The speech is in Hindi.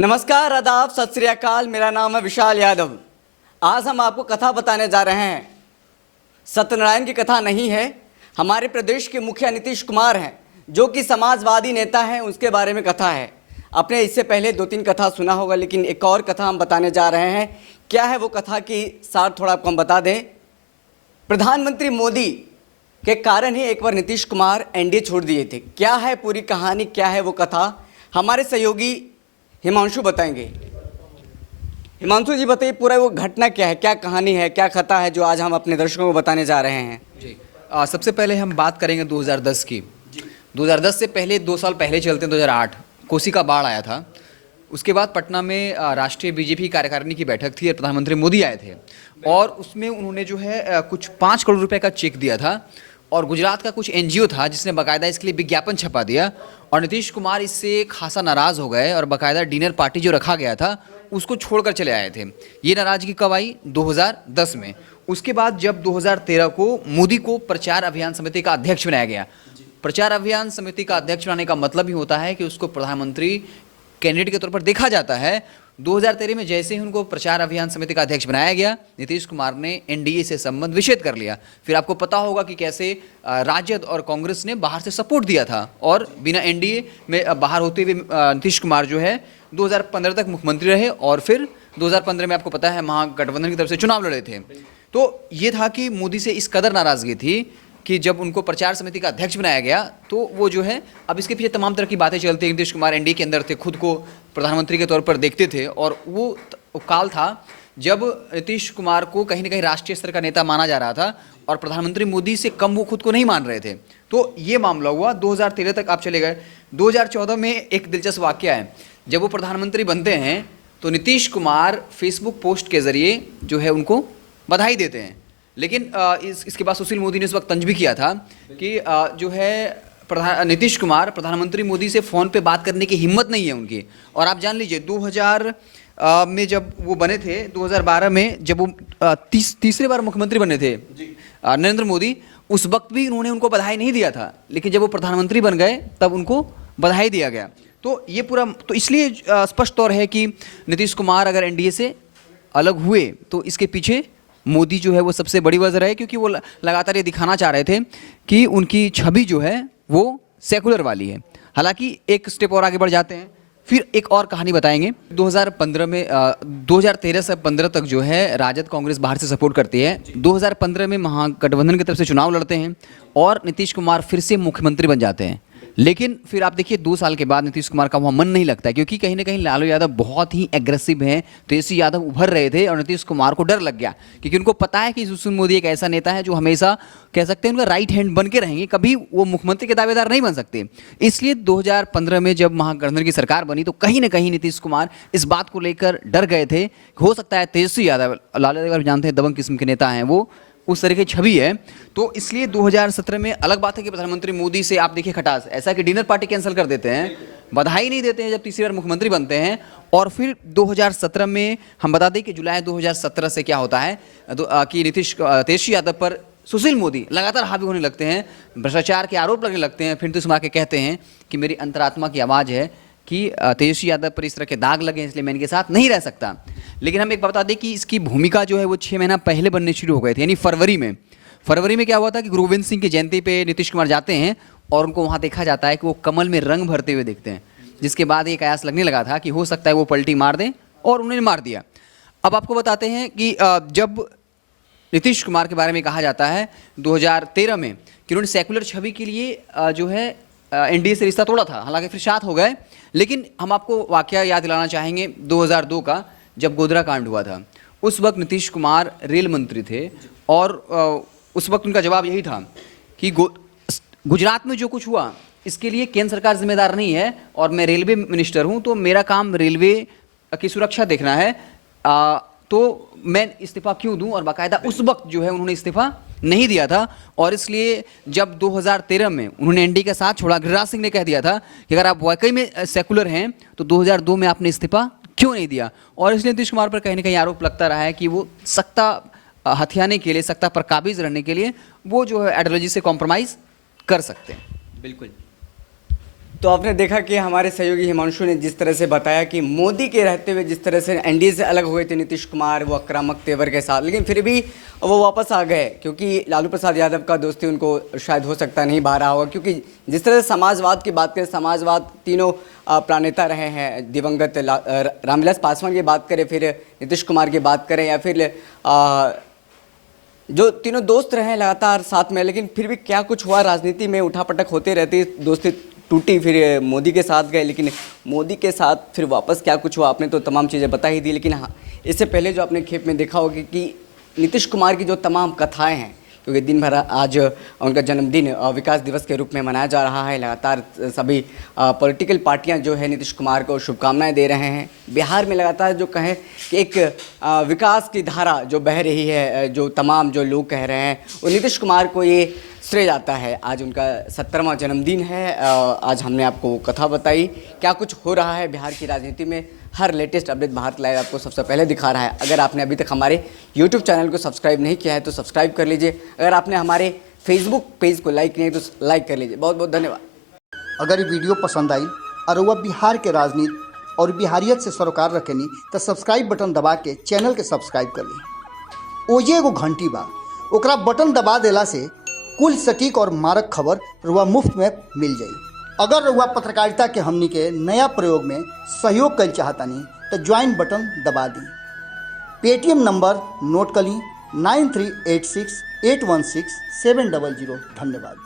नमस्कार, आदाब, सत श्री अकाल। मेरा नाम है विशाल यादव। आज हम आपको कथा बताने जा रहे हैं। सत्यनारायण की कथा नहीं है, हमारे प्रदेश के मुखिया नीतीश कुमार हैं, जो कि समाजवादी नेता हैं, उसके बारे में कथा है। आपने इससे पहले 2-3 कथा सुना होगा, लेकिन एक और कथा हम बताने जा रहे हैं। क्या है वो कथा की सार थोड़ा आपको हम बता दें। प्रधानमंत्री मोदी के कारण ही एक बार नीतीश कुमार एनडीए छोड़ दिए थे। क्या है पूरी कहानी, क्या है वो कथा, हमारे सहयोगी हिमांशु बताएंगे। हिमांशु जी बताइए, पूरा वो घटना क्या है, क्या कहानी है, क्या कथा है जो आज हम अपने दर्शकों को बताने जा रहे हैं। जी सबसे पहले हम बात करेंगे 2010 की। 2010 से पहले 2 साल पहले चलते हैं 2008 कोसी का बाढ़ आया था। उसके बाद पटना में राष्ट्रीय बीजेपी कार्यकारिणी की बैठक थी और प्रधानमंत्री मोदी आए थे और उसमें उन्होंने जो है कुछ 5 करोड़ रुपए का चेक दिया था और गुजरात का कुछ एनजीओ था जिसने बाकायदा इसके लिए विज्ञापन छपा दिया और नीतीश कुमार इससे खासा नाराज़ हो गए और बाकायदा डिनर पार्टी जो रखा गया था उसको छोड़कर चले आए थे। ये नाराज़गी कब आई? 2010 में। उसके बाद जब 2013 को मोदी को प्रचार अभियान समिति का अध्यक्ष बनाया गया। प्रचार अभियान समिति का अध्यक्ष बनाने का मतलब ही होता है कि उसको प्रधानमंत्री कैंडिडेट के तौर पर देखा जाता है। 2013 में जैसे ही उनको प्रचार अभियान समिति का अध्यक्ष बनाया गया, नीतीश कुमार ने एनडीए से संबंध विच्छेद कर लिया। फिर आपको पता होगा कि कैसे राजद और कांग्रेस ने बाहर से सपोर्ट दिया था और बिना एनडीए में बाहर होते हुए नीतीश कुमार जो है 2015 तक मुख्यमंत्री रहे और फिर 2015 में आपको पता है महागठबंधन की तरफ से चुनाव लड़े थे। तो ये था कि मोदी से इस कदर नाराज़गी थी कि जब उनको प्रचार समिति का अध्यक्ष बनाया गया तो वो जो है, अब इसके पीछे तमाम तरह की बातें चलती हैं। नीतीश कुमार एनडीए के अंदर थे, खुद को प्रधानमंत्री के तौर पर देखते थे और वो काल था जब नीतीश कुमार को कहीं ना कहीं राष्ट्रीय स्तर का नेता माना जा रहा था और प्रधानमंत्री मोदी से कम वो खुद को नहीं मान रहे थे। तो ये मामला हुआ। 2013 तक आप चले गए। 2014 में एक दिलचस्प वाकया है। जब वो प्रधानमंत्री बनते हैं तो नीतीश कुमार फेसबुक पोस्ट के जरिए जो है उनको बधाई देते हैं, लेकिन इसके बाद सुशील मोदी ने उस वक्त तंज भी किया था कि जो है नीतीश कुमार प्रधानमंत्री मोदी से फ़ोन पे बात करने की हिम्मत नहीं है उनकी। और आप जान लीजिए 2000 में जब वो बने थे, 2012 में जब वो तीसरे बार मुख्यमंत्री बने थे नरेंद्र मोदी, उस वक्त भी उन्होंने उनको बधाई नहीं दिया था, लेकिन जब वो प्रधानमंत्री बन गए तब उनको बधाई दिया गया। तो ये पूरा तो इसलिए स्पष्ट तौर है कि नीतीश कुमार अगर एनडीए से अलग हुए तो इसके पीछे मोदी जो है वो सबसे बड़ी वजह है, क्योंकि वो लगातार ये दिखाना चाह रहे थे कि उनकी छवि जो है वो सेकुलर वाली है। हालांकि एक स्टेप और आगे बढ़ जाते हैं, फिर एक और कहानी बताएंगे। 2015 में 2013 से 15 तक जो है राजद कांग्रेस बाहर से सपोर्ट करती है। 2015 में महागठबंधन की तरफ से चुनाव लड़ते हैं और नीतीश कुमार फिर से मुख्यमंत्री बन जाते हैं। लेकिन फिर आप देखिए 2 साल के बाद नीतीश कुमार का वहाँ मन नहीं लगता है, क्योंकि कहीं ना कहीं लालू यादव बहुत ही एग्रेसिव हैं। तेजस्वी यादव उभर रहे थे और नीतीश कुमार को डर लग गया, क्योंकि उनको पता है कि सुशील मोदी एक ऐसा नेता है जो हमेशा कह सकते हैं उनका राइट हैंड बन के रहेंगे, कभी वो मुख्यमंत्री के दावेदार नहीं बन सकते। इसलिए 2015 में जब महागठबंधन की सरकार बनी तो कहीं ना कहीं नीतीश कुमार इस बात को लेकर डर गए थे। हो सकता है तेजस्वी यादव, लालू यादव जानते हैं दबंग किस्म के नेता हैं, वो उस तरह की छवि है। तो इसलिए 2017 में अलग बात है कि प्रधानमंत्री मोदी से आप देखिए खटास, ऐसा कि डिनर पार्टी कैंसिल कर देते हैं, बधाई नहीं देते हैं जब तीसरी बार मुख्यमंत्री बनते हैं। और फिर 2017 में हम बता दें कि जुलाई 2017 से क्या होता है कि तेजस्वी यादव पर सुशील मोदी लगातार हावी होने लगते हैं, भ्रष्टाचार के आरोप लगने लगते हैं। फिर नीतीश कुमार के कहते हैं कि मेरी अंतरात्मा की आवाज़ है कि तेजस्वी यादव पर इस तरह के दाग लगे, इसलिए मैं इनके साथ नहीं रह सकता। लेकिन हम एक बात बता दें कि इसकी भूमिका जो है वो 6 महीना पहले बनने शुरू हो गए थे, यानी फरवरी में क्या हुआ था कि गुरु गोविंद सिंह की जयंती पे नीतीश कुमार जाते हैं और उनको वहाँ देखा जाता है कि वो कमल में रंग भरते हुए दिखते हैं, जिसके बाद एक कयास लगने लगा था कि हो सकता है वो पलटी मार दें, और उन्होंने मार दिया। अब आपको बताते हैं कि जब नीतीश कुमार के बारे में कहा जाता है 2013 में कि उन्होंने सेकुलर छवि के लिए जो है एनडीए से रिश्ता तोड़ा था, हालांकि फिर साथ हो गए। लेकिन हम आपको वाकया याद दिलाना चाहेंगे 2002 का, जब गोधरा कांड हुआ था। उस वक्त नीतीश कुमार रेल मंत्री थे और उस वक्त उनका जवाब यही था कि गुजरात में जो कुछ हुआ इसके लिए केंद्र सरकार जिम्मेदार नहीं है और मैं रेलवे मिनिस्टर हूं, तो मेरा काम रेलवे की सुरक्षा देखना है, तो मैं इस्तीफा क्यों दूं। और बाकायदा उस वक्त जो है उन्होंने इस्तीफा नहीं दिया था। और इसलिए जब 2013 में उन्होंने एनडीए का साथ छोड़ा, गिरिराज सिंह ने कह दिया था कि अगर आप वाकई में सेकुलर हैं तो 2002 में आपने इस्तीफा क्यों नहीं दिया। और इसलिए नीतीश कुमार पर कहीं ना कहीं आरोप लगता रहा है कि वो सत्ता हथियाने के लिए, सत्ता पर काबिज रहने के लिए वो जो है आइडियोलॉजी से कॉम्प्रोमाइज़ कर सकते हैं। बिल्कुल। तो आपने देखा कि हमारे सहयोगी हिमांशु ने जिस तरह से बताया कि मोदी के रहते हुए जिस तरह से एनडीए से अलग हो गए थे नीतीश कुमार, वो आक्रामक तेवर के साथ, लेकिन फिर भी वो वापस आ गए क्योंकि लालू प्रसाद यादव का दोस्ती उनको शायद हो सकता नहीं भा रहा होगा, क्योंकि जिस तरह से समाजवाद की बात करें, समाजवाद तीनों प्रणेता रहे हैं, दिवंगत रामविलास पासवान की बात करें, फिर नीतीश कुमार की बात करें, या फिर जो तीनों दोस्त रहे लगातार साथ में, लेकिन फिर भी क्या कुछ हुआ राजनीति में, उठापटक होते रहती, दोस्ती टूटी, फिर मोदी के साथ गए, लेकिन मोदी के साथ फिर वापस क्या कुछ हुआ आपने तो तमाम चीज़ें बता ही दी। लेकिन हाँ, इससे पहले जो आपने खेप में देखा होगा कि नीतीश कुमार की जो तमाम कथाएं हैं, क्योंकि दिन भर आज उनका जन्मदिन विकास दिवस के रूप में मनाया जा रहा है, लगातार सभी पॉलिटिकल पार्टियां जो है नीतीश कुमार को शुभकामनाएं दे रहे हैं। बिहार में लगातार जो कहें कि एक विकास की धारा जो बह रही है, जो तमाम जो लोग कह रहे हैं, वो नीतीश कुमार को ये श्रेय जाता है। आज उनका 70वां जन्मदिन है। आज हमने आपको कथा बताई, क्या कुछ हो रहा है बिहार की राजनीति में। हर लेटेस्ट अपडेट भारत लाइव आपको सबसे पहले दिखा रहा है। अगर आपने अभी तक हमारे YouTube चैनल को सब्सक्राइब नहीं किया है तो सब्सक्राइब कर लीजिए। अगर आपने हमारे Facebook पेज को लाइक नहीं है तो लाइक कर लीजिए। बहुत बहुत धन्यवाद। अगर ये वीडियो पसंद आई और वह बिहार के राजनीति और बिहारियत से सरोकार रखेनी तो सब्सक्राइब बटन दबा के चैनल के सब्सक्राइब कर ली। ओजे एगो घंटी बा, ओकरा बटन दबा देला से कुल सटीक और मारक खबर रुआ मुफ्त में मिल जाई। अगर रुआ पत्रकारिता के हमनी के नया प्रयोग में सहयोग कर चाहतानी तो ज्वाइन बटन दबा दी। पेटीएम नंबर नोट कर ली 9386816700। धन्यवाद।